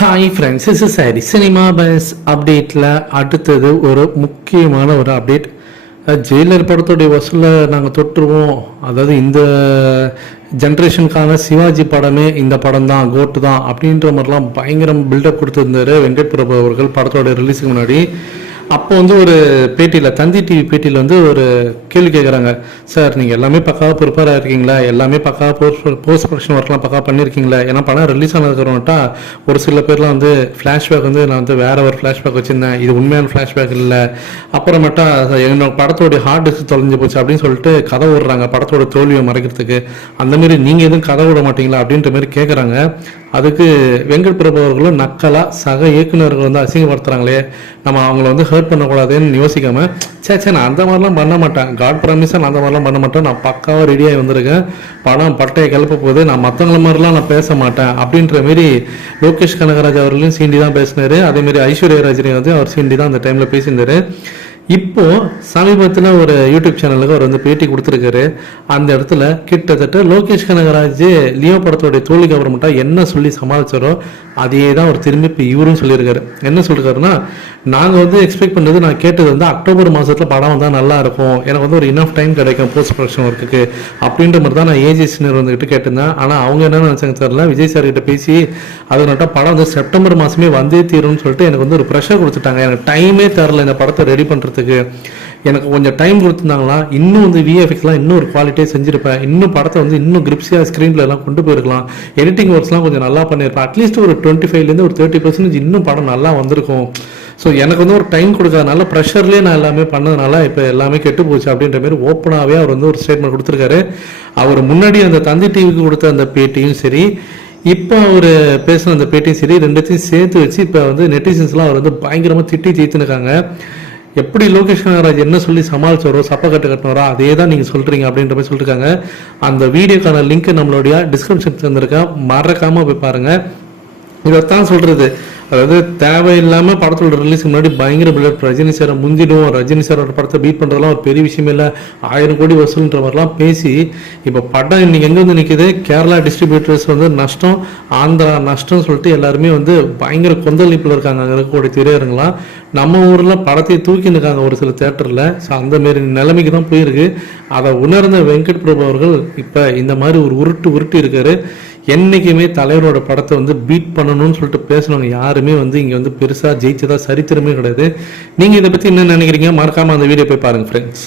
Hi friends is sorry cinema bus அப்டேட்டில் அடுத்தது ஒரு முக்கியமான ஒரு அப்டேட் ஜெயிலர் படத்துடைய வசூலை நாங்கள் தொட்டுருவோம். அதாவது இந்த ஜென்ரேஷனுக்கான சிவாஜி படமே இந்த படம் தான் கோட்டு தான் அப்படின்ற மாதிரிலாம் பயங்கரம் பில்டப் கொடுத்துருந்தாரு வெங்கட் பிரபு அவர்கள் படத்தோட ரிலீஸுக்கு முன்னாடி. அப்போ வந்து ஒரு பேட்டியில் தந்தி டிவி பேட்டியில் வந்து ஒரு கேள்வி கேட்குறாங்க சார் நீங்கள் எல்லாமே பக்காவாக ப்ரிப்பேராக இருக்கீங்களா? எல்லாமே பக்காவாக போஸ்ட் போஸ்ட் ப்ரொடக்ஷன் ஒர்க்லாம் பக்காவாக பண்ணியிருக்கீங்களா ஏன்னா படம் ரிலீஸ் ஆனதுக்கிறோம்ட்டா ஒரு சில பேர்லாம் வந்து ஃப்ளாஷ்பேக் வந்து நான் வந்து வேற ஒரு ஃப்ளாஷ்பேக் வச்சுருந்தேன். இது உண்மையான ஃப்ளாஷ்பேக் இல்லை. அப்புறமேட்டா என்னோட படத்தோடைய ஹார்ட் டிஸ்க் தொலைஞ்சு போச்சு அப்படின்னு சொல்லிட்டு கதை விடுறாங்க படத்தோட தோல்வியை மறைக்கிறதுக்கு. அந்தமாரி நீங்கள் எதுவும் கதை விட மாட்டீங்களா? அப்படின்ற மாதிரி கேட்குறாங்க அதுக்கு வெங்கட் பிரபு அவர்களும் நக்கலாக சக இயக்குனர்கள் வந்து அசிங்கப்படுத்துகிறாங்களே நம்ம அவங்கள வந்து ஹர்ட் பண்ணக்கூடாதுன்னு யோசிக்காம சே சே நான் அந்த மாதிரிலாம் பண்ண மாட்டேன். காட் ப்ராமிஸாக நான் அந்த மாதிரிலாம் பண்ண மாட்டேன். நான் பக்காவாக ரெடியாகி வந்திருக்கேன். படம் பட்டையை கிளப்ப போகுது. நான் மற்றவங்கள மாதிரிலாம் நான் பேச மாட்டேன். அப்படின்ற மாரி லோகேஷ் கனகராஜ் அவர்களையும் சீண்டி தான் பேசினார். அதேமாரி ஐஸ்வர்யா ராஜனையும் வந்து அவர் சீண்டி தான் அந்த டைமில் பேசியிருந்தார். இப்போ சமீபத்தில் ஒரு யூடியூப் சேனலுக்கு அவர் வந்து பேட்டி கொடுத்துருக்காரு. அந்த இடத்துல கிட்டத்தட்ட லோகேஷ் கனகராஜ் லியோ படத்தோடைய தோல்விக்கு அப்புறமேட்டா என்ன சொல்லி சமாளிச்சாரோ அதே தான் அவர் திரும்பி இப்போ இவரும் சொல்லியிருக்காரு. என்ன சொல்கிறாருன்னா நாங்கள் வந்து எக்ஸ்பெக்ட் பண்ணது நான் கேட்டது வந்து அக்டோபர் மாதத்தில் படம் வந்தால் நல்லா இருக்கும். எனக்கு வந்து ஒரு இனஃப் டைம் கிடைக்கும் போஸ்ட் ப்ரொடக்ஷன் ஒர்க்குக்கு அப்படின்ற மாதிரி தான் நான் ஏஜி சின்னர் வந்துக்கிட்டு கேட்டிருந்தேன். ஆனால் அவங்க என்ன நினச்சாங்க தெரியல? விஜய் சார் கிட்ட பேசி அது நட்டா படம் வந்து செப்டம்பர் மாதமே வந்தே தீரும்னு சொல்லிட்டு எனக்கு வந்து ஒரு ப்ரெஷர் கொடுத்துட்டாங்க. எனக்கு டைமே தரல. இந்த படத்தை ரெடி பண்ணுறதுக்கு எனக்கு கொஞ்சம் டைம் கொடுத்துருந்தாங்கன்னா இன்னும் வந்து விஎஃப்எக்ஸ்லாம் இன்னும் ஒரு குவாலிட்டியாக செஞ்சுருப்பேன். இன்னும் படத்தை வந்து இன்னும் கிரிப்ஸியாக ஸ்க்ரீனில் எல்லாம் கொண்டு போயிருக்கலாம். எடிட்டிங் ஒர்க்ஸ்லாம் கொஞ்சம் நல்லா பண்ணியிருப்பேன். அட்லீஸ்ட் ஒரு டுவெண்ட்டி ஃபைவ்லேருந்து ஒரு தேர்ட்டி பர்சன்டேஜ் இன்னும் படம் நல்லா வந்திருக்கும். ஸோ எனக்கு வந்து ஒரு டைம் கொடுக்காதனால ப்ரெஷர்லேயே நான் எல்லாமே பண்ணதுனால இப்போ எல்லாமே கெட்டு போச்சு அப்படின்ற மாதிரி ஓப்பனாகவே அவர் வந்து ஒரு ஸ்டேட்மெண்ட் கொடுத்துருக்காரு. அவர் முன்னாடி அந்த தந்தி டிவிக்கு கொடுத்த அந்த பேட்டியும் சரி இப்போ அவர் பேசின அந்த பேட்டியும் சரி ரெண்டுத்தையும் சேர்த்து வச்சு இப்போ வந்து நெட்டிசன்ஸ்லாம் அவர் வந்து பயங்கரமாக திட்டி தீர்த்துனுக்காங்க எப்படி லோகேஷ் கனகராஜ் என்ன சொல்லி சமாளிச்சாரோ சப்ப கட்டு கட்டினாரோ அதே தான் நீங்கள் சொல்கிறீங்க அப்படின்ற மாதிரி சொல்லியிருக்காங்க அந்த வீடியோக்கான லிங்க் நம்மளுடைய டிஸ்கிரிப்ஷன் தந்திருக்கேன். மறக்காமல் போய் பாருங்கள் இதைத்தான் சொல்கிறது அதாவது தேவையில்லாமல் படத்தோட ரிலீஸ் முன்னாடி பயங்கர பிள்ளை ரஜினி சாரை முந்திடும் ரஜினி சாரோட படத்தை பீட் பண்ணுறதுலாம் ஒரு பெரிய விஷயம் இல்லை. ஆயிரம் கோடி வசூல்ன்ற மாதிரிலாம் பேசி இப்போ படம் இன்னைக்கு எங்கே வந்து நிற்கிது கேரளா டிஸ்ட்ரிபியூட்டர்ஸ் வந்து நஷ்டம் ஆந்திரா நஷ்டம்னு சொல்லிட்டு எல்லாருமே வந்து பயங்கர கொந்தளிப்பில் இருக்காங்க. அங்கே இருக்கக்கூடிய திரையரங்களாம் நம்ம ஊரில் படத்தை தூக்கி நிற்காங்க ஒரு சில தேட்டரில் ஸோ அந்த மாரி நிலைமைக்கு தான் போயிருக்கு. அதை உணர்ந்த வெங்கட் பிரபு அவர்கள் இப்போ இந்த மாதிரி ஒரு உருட்டு உருட்டு இருக்காரு. என்றைக்குமே தலைவரோட படத்தை வந்து பீட் பண்ணணும்னு சொல்லிட்டு பேசுனவங்க யாருமே வந்து இங்கே வந்து பெருசாக ஜெயிச்சதா சரித்திரமே கிடையாது. நீங்கள் இதை பற்றி என்ன நினைக்கிறீங்க? மறக்காமல் அந்த வீடியோ போய் பாருங்கள் ஃப்ரெண்ட்ஸ்